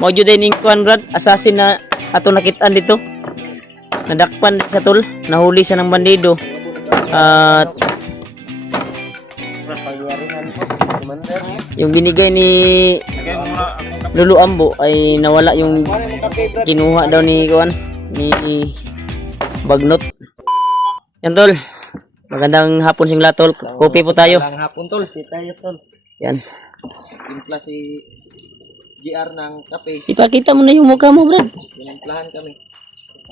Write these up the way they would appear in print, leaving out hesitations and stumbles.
Mo jud din ning kuan brad, assassin na ato nakitaan dito. Nadakpan sa tol, nahuli siya ng bandido. At yung binigay ni Lulu Ambo ay nawala, yung kinuha daw ni kuan ni Bagnot. Yan tol. Magandang hapon sing latol. Kopi po tayo. Magandang hapon tol. Tayo tol. Yan. Timpla si GR ng kape. Ipakita mo na yung mukha mo, Brad. Tinimplahan kami.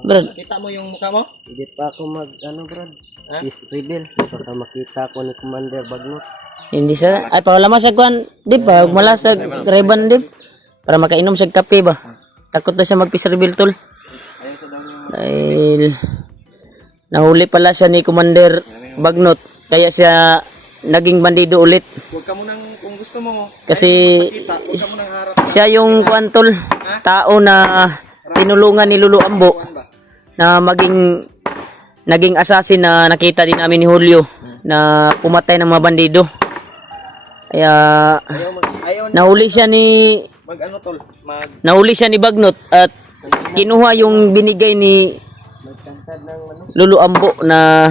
Brad, Kita mo yung mukha mo? Hindi pa ako Brad. Ha? Is rebel. Baka makita ko ni Commander Bagnot. hindi sa ay pawala sa kuan, di ba? Mala sa reban di para makainom sa kape ba. Takot na siya magpisrebil tol. Ayun sa daw yung Dahil nahuli pala siya ni Commander Bagnot, kaya siya naging bandido ulit. huwag ka munang, kung gusto mo, Kasi makita, huwag ka munang harap. siya yung kuan tol, tao na tinulungan ni Lulu Ambo na naging assassin na nakita din namin ni Julio na pumatay ng mga bandido. Kaya Ayaw nahuli siya ni ano tol, nahuli siya ni Bagnot at kinuha yung binigay ni Lulu Ambo na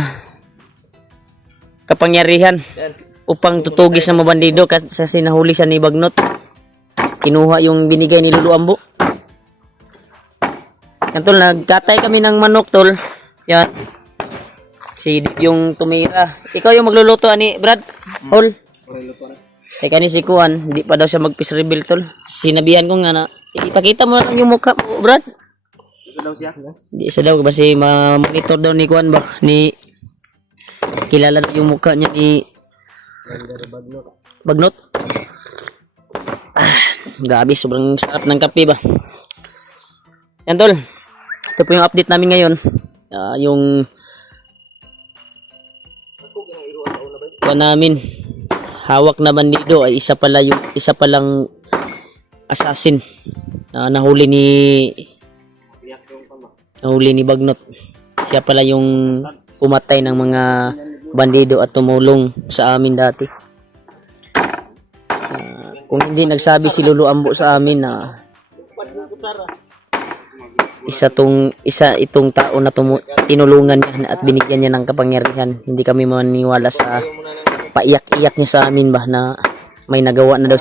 kapangyarihan yan. upang tutugis ng mga bandido kasi nahuli siya ni Bagnot. Kinuha yung binigay ni Lulu Ambo. Yan tol, nagkatay kami ng manok tol. Yan. Si yung tumira. Ikaw yung magluluto ani Brad? Hol. Teka ni si Kuan, hindi pa daw siya mag-peace reveal tol. Sinabihan ko nga na, ipakita mo lang yung mukha mo, Brad. Ito daw siya. Hindi isa daw kasi ma-monitor daw ni Kuan ba ni kilala daw yung mukha niya ni Bagnot. Grabe, sobrang sarap ng kape ba. Yan tol. Ito po yung update namin ngayon. Yung Kuan namin. Hawak na bandido ay isa palang assassin na nahuli ni Bagnot. Siya pala yung pumatay ng mga bandido at tumulong sa amin dati. Kung hindi nagsabi si Lulu Ambo sa amin na isa itong tao na tinulungan niya at binigyan niya ng kapangyarihan, hindi kami maniwala sa paiyak-iyak niya sa amin ba na may nagawa na daw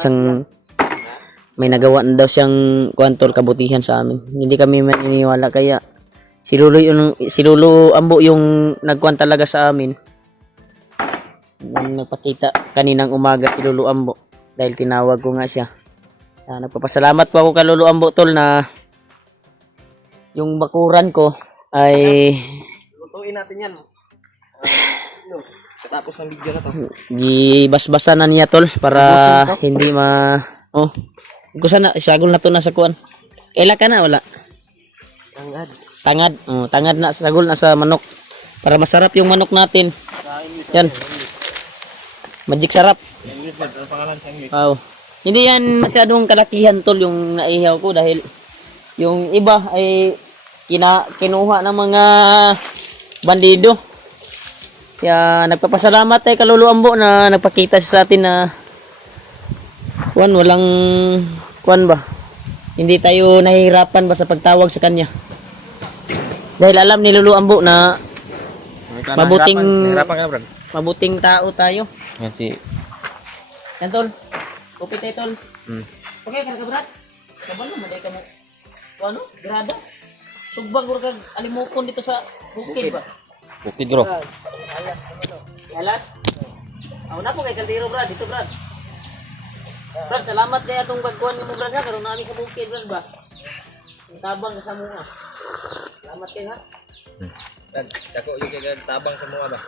siyang kwantol kabutihan sa amin. Hindi kami maniniwala, kaya si Lulu Ambo yung nagkuan talaga sa amin. Nagpakita kaninang umaga si Lulu Ambo dahil tinawag ko nga siya. Nagpapasalamat po ako kay Lulu Ambo tol na yung bakuran ko ay Lutuin natin yan. Katapos ng video na to. Gibasbasa na niya tol para hindi kung sana isagol na to na sa kuan. Ela ka na wala? Tangad. Tangad na, sagol na sa manok para masarap yung manok natin. Yan. Magic sarap. Wow. Hindi yan masyadong kalakihan tol yung naihaw ko dahil yung iba ay kinuha ng mga bandido. Kaya nagpapasalamat tayo kay Lulu Ambo na nagpakita sa atin na walang ba. Hindi tayo nahihirapan ba sa pagtawag sa kanya. Dahil alam ni Lulu Ambo na mabuting tao tayo. Yan si Yan tol. Kupit tayo tol. Okay, ka Brad. Kabalo mo dai ka mo. Ano? Grada. Sugbang ko kag alimukon dito sa bukid ba. Bukid bro. Alas. Na po kay Kaldero Brad, dito Brad. Brad, salamat kay atong bagkuhan mo Brad ha, karon nami sa bukid Brad ba. Ang tabang ka sa mga. Salamat kay ha. Dako yung kaya tabang sa mga ba.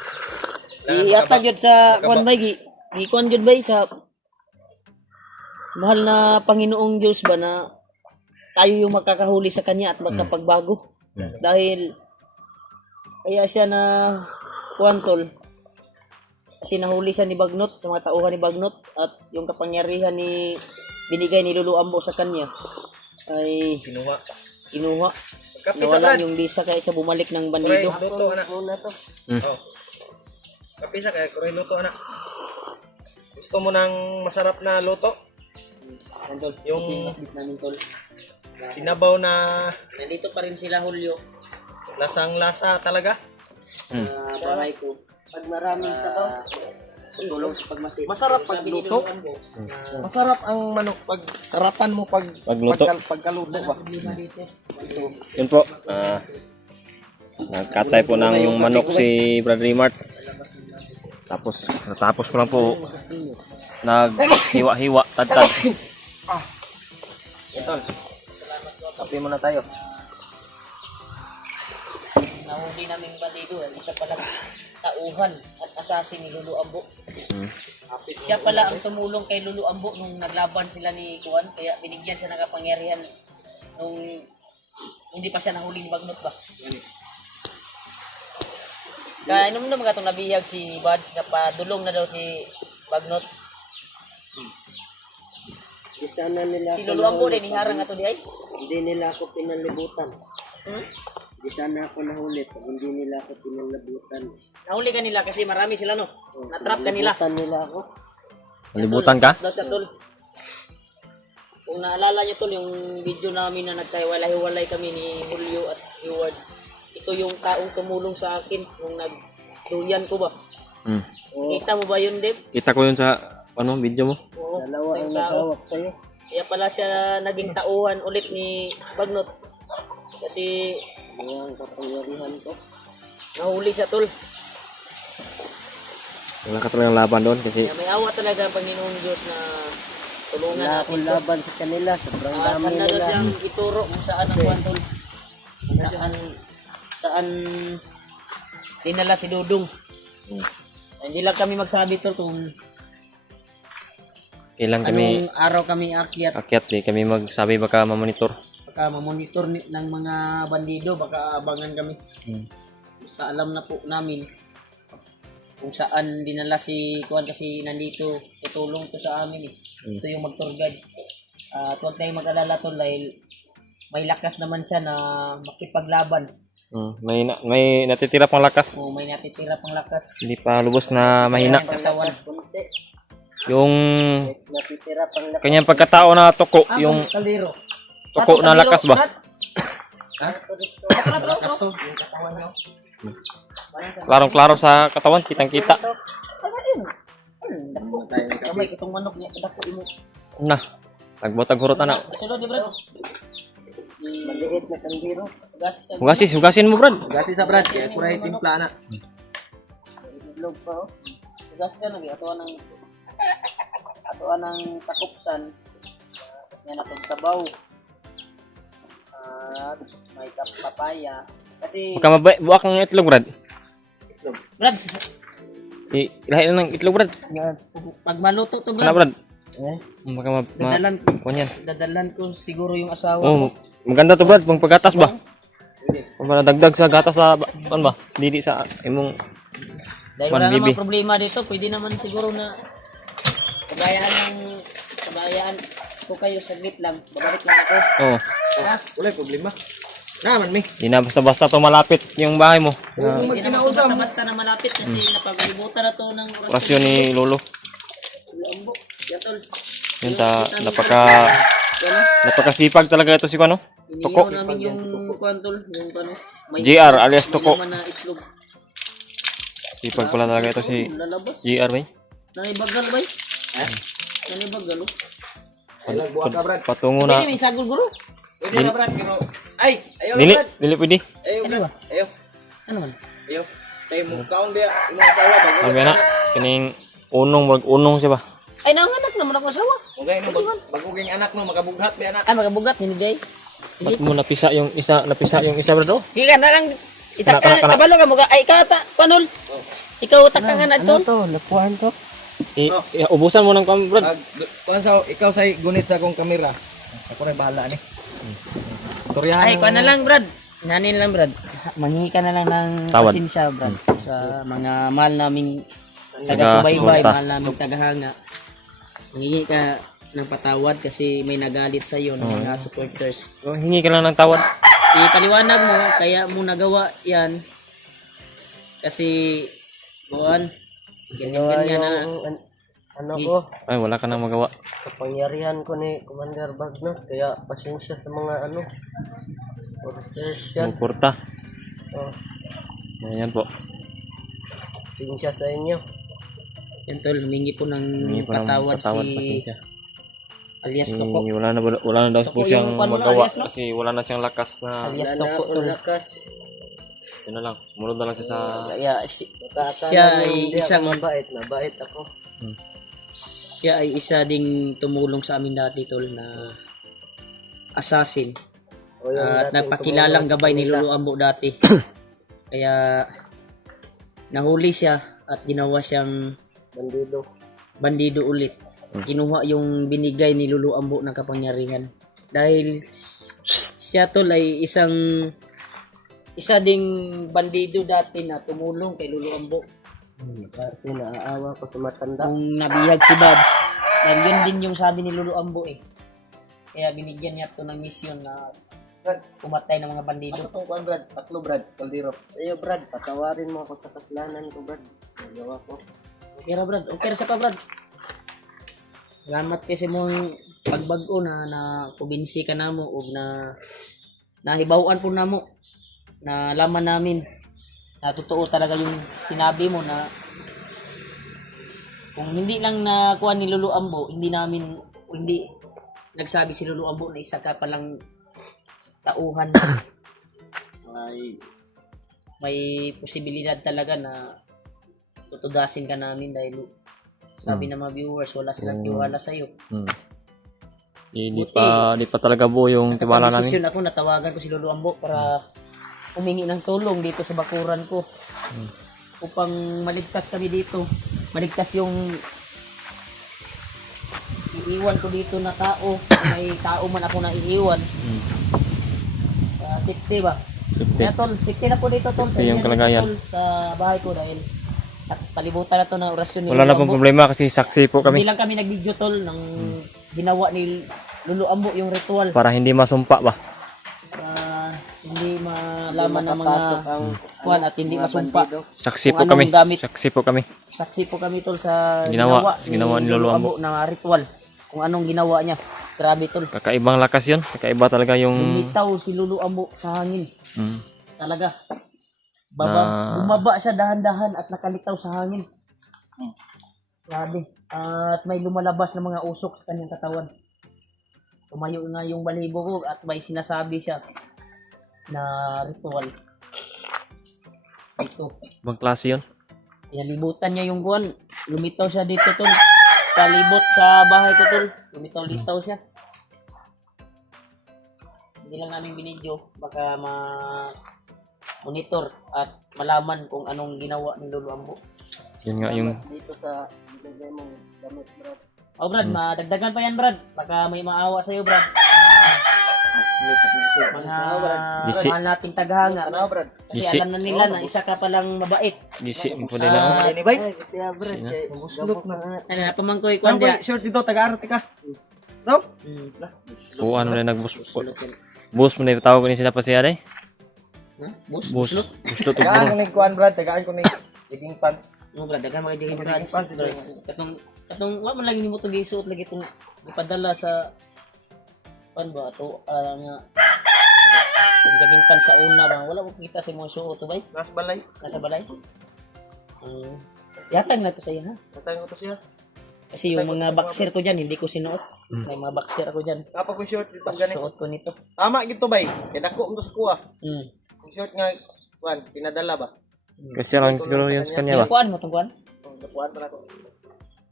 Iyata jud sa kuan bay gi kuan jud bay sa mahal na Panginoong Diyos ba na tayo yung makakahuli sa kanya at magkapagbago. Dahil kaya siya na kuan tol kasi nahuli siya ni Bagnot, sa mga tauhan ni Bagnot, at yung kapangyarihan ni binigay ni Lulu Ambo sa kanya ay kinuha. Nawala yung bisa kaya siya bumalik ng bandido. Luto anak. Kapisa kaya kuray luto anak. Gusto mo ng masarap na luto? Yan, tol. Yung- Ito update namin, tol. Sinabaw na Nandito pa rin sila, Julio, lasang-lasa talaga. sa bahay ko. Pag maraming sabaw. Tulong sa pagmasid. Masarap Sabi ni pagluto. Lolo Ambo, na Masarap ang manok pag sarapan mo Pagluto. pagkaluto ba. problema dito. Yun po. Nagkatay po ng manok si Brad Mart. Tapos, natapos ko lang po. Naghiwa-hiwa, tad-tad. Ito. Kape muna tayo. Nahuli namin bandido. Isa pala tauhan at asasin ni Lolo Ambo. Siya pala ang tumulong kay Lolo Ambo nung naglaban sila ni Kuan. Kaya binigyan siya ng kapangyarihan nung hindi pa siya nahuli ni Bagnot ba? Kaya inom naman itong nabihag si Buds na padulong na daw si Bagnot. Di sana nila Si ako Lolo Ambo nahuli. din iharang ato di ay. Hindi nila ako pinalibutan. Hmm? Di sana ako nahuli pag hindi nila ako pinalibutan. Nahuli ka nila kasi marami sila no. Natrap ka nila. Nalibutan nila ako. Nalibutan ka? Daw sa tol. Kung naalala nyo tol, yung video namin na nagkahiwalay-hiwalay kami ni Julio at Howard. Ito yung taong tumulong sa akin nung nagduyan ko ba. Hmm. Kita mo ba yun, Deb? Kita ko yun sa video mo. Oo. Dalawa ang yung tao. naghawak sa'yo. Kaya pala siya naging tauhan ulit ni Bagnot. Kasi Yan ang kapangyarihan ko. nahuli siya tol. Wala ka talagang laban doon kasi Kaya may awa talaga ang Panginoon Diyos na tulungan Wala natin akong to. laban sa kanila. Sobrang At dami handa daw nila. siyang ituro kung saan ang kuwan tol. Saan dinala si Dudong. Hindi lang kami magsabi tol kung kailan kami anong araw kami akyat. akyat, di kami magsabi baka mamonitor. Baka mamonitor ng mga bandido, baka abangan kami. Basta alam na po namin kung saan dinala si Kuan kasi nandito tutulong to sa amin eh. Ito yung mag-tour guide. Huwag tayong mag-alala tol dahil may lakas naman siya na makipaglaban. May natitira pang lakas. O may natitira pang lakas. Hindi pa lubos na mahina. Kaya ang katawan. Yung Natitira pang lakas. kanyang pagkatao na tuko, yung Kaldero. tuko na lakas ba? Klarong-klaro sa katawan, kitang-kita. Kamay itong manok niya kada ko imo. Na, nagbotag hurot na. Sulod di bro. Maliit na kandiro. Gasis Hugasin mo, Brad. Gasi sa Brad, kaya kuray timpla na. Itlog pa oh. Gasis na lagi atuan ng takupsan. Yan atong sabaw. At may papaya. Kasi Baka buwak ng itlog, Brad. Brad, Ilahin ng itlog, Brad. pag maluto to Ano, Brad, Brad? Baka dadalan kunyan. dadalan ko siguro yung asawa Oh, ko. maganda to, Brad. Pang paggatas ba? Para dagdag sa gatas sa ano ba? Didi sa imong Dahil wala One, baby. namang problema dito, pwede naman siguro na pabayaan ko kayo saglit lang. Babalik lang ako. oh. Ha? Wala problema. Naman mi. Di na basta-basta to malapit yung bahay mo. Hindi naman ito basta-basta na malapit kasi napagalibutan na to ng Rasyon ni Lolo. Lambo. Yatol. Yun napakasipag talaga ito si Kuano. Tuko. Iniiwan namin yung kwantol, yung ano. May GR alias Tuko. laman na itlog. Sipag pala talaga ito si Lalabas. GR ba? Nanibagal ba? Nanibagal oh. Nagbuhat ka Brad. Patungo Pwede na. may sagol guro. Pwede na Brad, pero ay, ayaw na Dili, Brad. dili pwede. Ayaw Ano Brad. ba? Ayaw. Ano man? Ayaw. Tayo mo kaon dia imong asawa bago. Sabi na, kining unong siya ba? Ay nanganak naman ako asawa. Okay no bago kang anak no makabughat ba anak. Ay magabugat ni day. Ba't mo napisa yung isa, bro? Di ka na lang Kana- kabalo ka mo ka. Ay ikaw ta panol. Ikaw takangan na Ano to. to? Lapuan to? Ubusan mo ng kam, bro. Kuan sa ikaw say gunit sa akong kamera. Ako na bahala ni. Storyahan. Ay kuha na lang Brad. Inanin lang Brad. Mangingi ka na lang ng Tawad. pasensya Brad sa mga mahal naming taga-subaybay, Taga-suporta. mahal naming tagahanga. Mangingi ka ng patawad kasi may nagalit sa iyo ng mga supporters. So, hingi ka lang ng tawad. Ipaliwanag mo kaya mo nagawa 'yan kasi buwan ganyan na Ano ko, Ay, wala ka nang magawa. kapangyarihan ko ni Commander Wagner, kaya pasensya sa mga orders yan. Muporta. Oh, Yan po. pasensya sa inyo. Yan tol, humingi po ng Humingi po ng patawad patawad, si pasensya. alias Toko. Wala na daw Toko po siyang yung pan mo na, magawa alias, no? kasi wala na siyang lakas na Alias Wala na Toko akong tol. lakas. yun na lang. Sumunod na lang siya sa Kaya Akala siya niyo ay hindi isang ako mabait ako. siya ay isa ding tumulong sa amin dati tol na assassin. O yung At dating nagpakilalang tumulong sa gabay ni kanila. Lolo Ambo dati. Kaya nahuli siya at ginawa siyang bandido ulit. Kinuha yung binigay ni Lolo Ambo ng kapangyarihan. Dahil siya tol ay isa ding bandido dati na tumulong kay Lolo Ambo. Kasi naaawa ko sa matanda. Nung nabihag si Babs, dahil yun din yung sabi ni Lolo Ambo eh. Kaya binigyan niya to ng mission na pumatay ng mga bandido. Ano tong kuwan, Brad? Tatlo, Brad. Kaldero. Ayo, Brad. Patawarin mo ako sa kasalanan ko, Brad. Nagawa ko. Okay ra Brad, okay ra sa ka Brad. Salamat kasi mong pagbago na kubinsi ka namo ug na nahibaw-an po namo na laman namin na totoo talaga yung sinabi mo na kung hindi lang na kuha ni Lolo Ambo, hindi nagsabi si Lolo Ambo na isa ka palang tauhan may posibilidad talaga na tutugasin ka namin dahil sabi ng mga viewers wala silang tiwala sa iyo. Di pa talaga buo yung tiwala namin. Desisyon ako natawagan ko si Lolo Ambo para humingi ng tulong dito sa bakuran ko. Upang maligtas kami dito. Maligtas yung iiwan ko dito na tao. May tao man ako na iiwan. Safety ba? Kaya tol, safety na po dito tol. Safety yung kalagayan. Tol, sa bahay ko dahil palibutan na to ng orasyon ni Wala na Lolo pong Ambo. problema kasi saksi po Hindi kami lang kami nag-video tol ng ginawa ni Lolo Ambo yung ritual para hindi masumpa ba. para hindi malaman ng mga Makapasok ang kuwan at hindi mga masumpa. bandido. Saksi Kung po kami. anong gamit. Saksi po kami. Saksi po kami tol sa Ginawa ni Lolo Ambo na ritual. Kung anong ginawa niya. Grabe tol. Kakaibang lakas 'yun. Kakaiba talaga yung Lumitaw si Lolo Ambo sa hangin. Talaga. Bumaba siya dahan-dahan at nakalitaw sa hangin. Grabe. At may lumalabas na mga usok sa kanyang katawan. Tumayo nga yung balibo ko at may sinasabi siya na ritual. Ito. ibang klase 'yun. Inalibutan niya yung kuwan. Lumitaw siya dito tol. Palibot sa bahay ko tol. Lumitaw-litaw siya. Hindi lang namin binidyo. Baka monitor at malaman kung anong ginawa ni Lolo Ambo. Yun nga yung Dito sa binigay mong damit, Brad. Oh Brad, madagdagan pa yan Brad. Baka may maawa sa'yo Brad. Mga Gisi. mahal nating taghanga. Ano, Brad? Kasi Gisi. alam na nila na isa ka palang mabait. gisi mo po nila. At Ay, siya, Brad. Sino? Kay Muslok na. ano na pamangkoy Ang kwan dia. short dito, taga-arte ka. No? O ano na nagbus. Bus mo na tawag ni sila pa siya day. Bus. Bus. Buslot. Buslot Tagaan ko og ni Kuan Brad, tagaan ko ni Digging Pants. No Brad, dagan mga jiging Mga Brads. jiging pants, Katong wa man lagi nimo to gisuot lagi tong ipadala sa pan ba ato nga yung jiging pants sa una ba wala mo kita sa mo suot to bay Nas balay. nasa balay. Yatag na to sa iyo ha. Tatay ko to siya. Kasi yung mga boxer ko dyan, hindi ko sinuot. May mga boxer ako dyan. Kapag ko short dito ganito. Suot ko nito. Tama gito bay. Kaya dako mo to sa kuha. Hmm. Yung short nga Kuan, pinadala ba? kasi lang siguro yun sa kanya ba. Yung kuhaan mo, itong kuhaan. Kuan pa ako.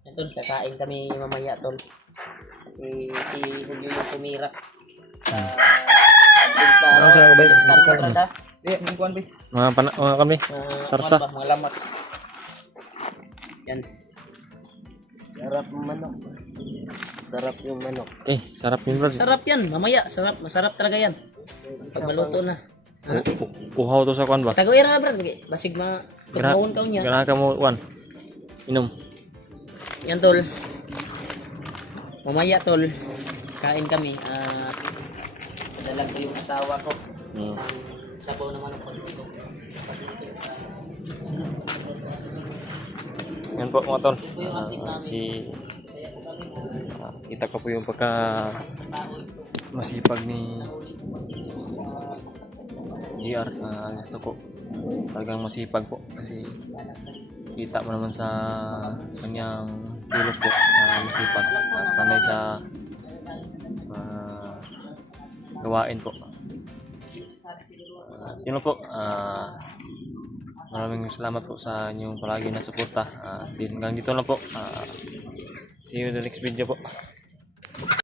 Yan tol, kakain kami mamaya tol. Si Julio yung tumira. Ano sa ako, bay? Parada. Di, yung Kuan bay. Mga kami. Sarsa. Mga lamas. Yan. Sarap yung manok. Sarap yung manok. Okay, sarap yun Brad. Sarap yan, mamaya. Sarap, masarap talaga yan. Pag maluto na. Uhaw to sa kwan ba. Tago-ira bro, basig mga tugmawon ka niya. Ganahan ka mo kwan. Inom. Yan tol. Mamaya tol, kain kami. Dalag ko yung asawa ko. Sabaw naman ako dito. Yan po mga tol. Kita ko po yung pagka masipag ni GR. Gusto ko talagang masipag po kasi kita mo naman sa kanyang kilos po na masipag at sanay sa gawain po. Yun lang po. Maraming salamat po sa inyong palagi na suporta. Hanggang dito lang po. See you in the next video po.